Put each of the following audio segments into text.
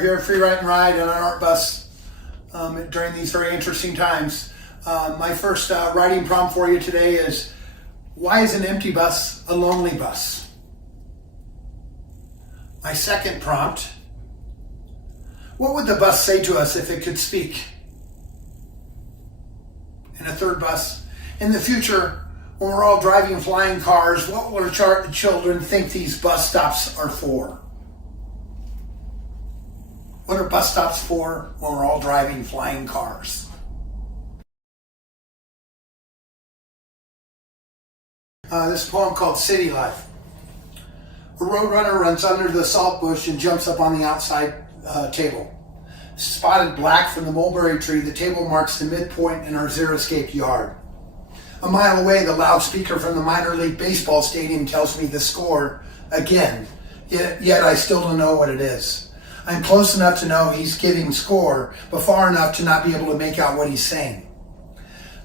Here at Free Rent and Ride on an art bus during these very interesting times. My first writing prompt for you today is, why is an empty bus a lonely bus? My second prompt, what would the bus say to us if it could speak? And a third bus, in the future, when we're all driving flying cars, what will our children think these bus stops are for? What are bus stops for when we're all driving flying cars? This poem called City Life. A roadrunner runs under the salt bush and jumps up on the outside table. Spotted black from the mulberry tree, the table marks the midpoint in our xeriscape yard. A mile away, the loudspeaker from the minor league baseball stadium tells me the score again, yet I still don't know what it is. I'm close enough to know he's giving score, but far enough to not be able to make out what he's saying.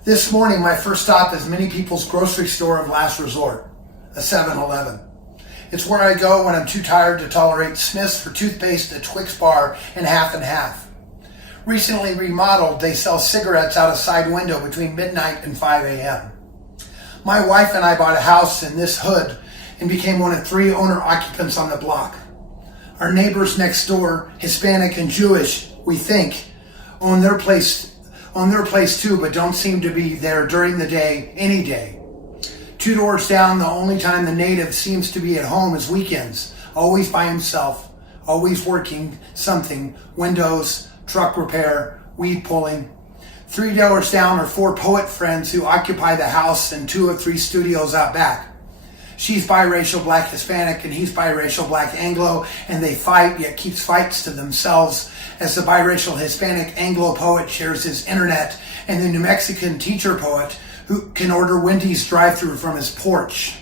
This morning, my first stop is many people's grocery store of last resort, a 7-Eleven. It's where I go when I'm too tired to tolerate Smith's for toothpaste, a Twix bar, and half. Recently remodeled, they sell cigarettes out a side window between midnight and 5 a.m. My wife and I bought a house in this hood and became one of 3 owner-occupants on the block. Our neighbors next door, Hispanic and Jewish, we think, own their place too, but don't seem to be there during the day, any day. 2 doors down, the only time the native seems to be at home is weekends, always by himself, always working something, windows, truck repair, weed pulling. 3 doors down are 4 poet friends who occupy the house and 2 or 3 studios out back. She's biracial black Hispanic and he's biracial black Anglo, and they fight, yet keeps fights to themselves as the biracial Hispanic Anglo poet shares his internet and the New Mexican teacher poet who can order Wendy's drive-thru from his porch.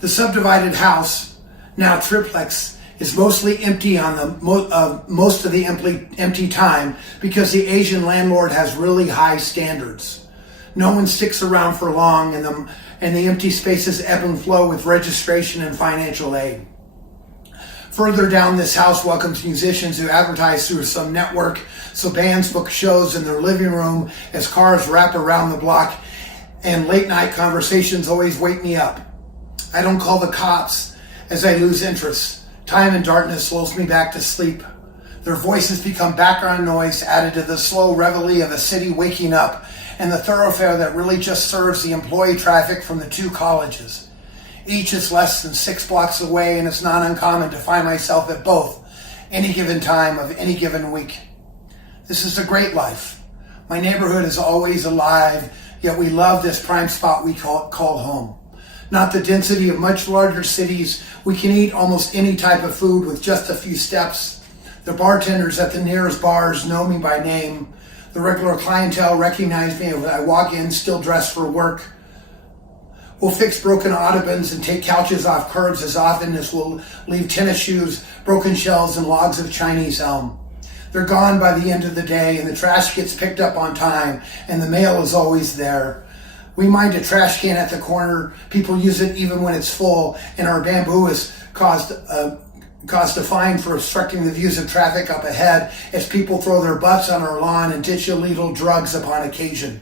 The subdivided house, now triplex, is mostly empty on the most of the empty time because the Asian landlord has really high standards. No one sticks around for long, and the empty spaces ebb and flow with registration and financial aid. Further down, this house welcomes musicians who advertise through some network, so bands book shows in their living room as cars wrap around the block, and late night conversations always wake me up. I don't call the cops as I lose interest. Time and darkness lulls me back to sleep. Their voices become background noise added to the slow reveille of a city waking up, and the thoroughfare that really just serves the employee traffic from the 2 colleges. Each is less than 6 blocks away, and it's not uncommon to find myself at both any given time of any given week. This is a great life. My neighborhood is always alive, yet we love this prime spot we call home. Not the density of much larger cities, we can eat almost any type of food with just a few steps. The bartenders at the nearest bars know me by name. The regular clientele recognize me when I walk in, still dressed for work. We'll fix broken ottomans and take couches off curbs as often as we'll leave tennis shoes, broken shells, and logs of Chinese elm. They're gone by the end of the day, and the trash gets picked up on time, and the mail is always there. We mind a trash can at the corner. People use it even when it's full, and our bamboo has caused a fine for obstructing the views of traffic up ahead as people throw their butts on our lawn and ditch illegal drugs upon occasion.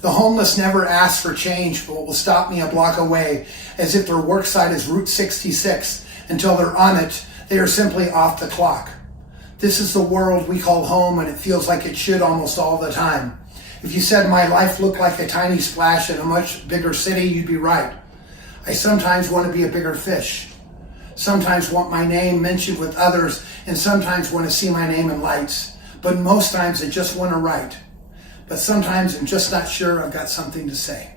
The homeless never ask for change, but will stop me a block away as if their work site is Route 66. Until they're on it, they are simply off the clock. This is the world we call home, and it feels like it should almost all the time. If you said my life looked like a tiny splash in a much bigger city, you'd be right. I sometimes want to be a bigger fish. Sometimes want my name mentioned with others, and sometimes want to see my name in lights. But most times I just want to write. But sometimes I'm just not sure I've got something to say.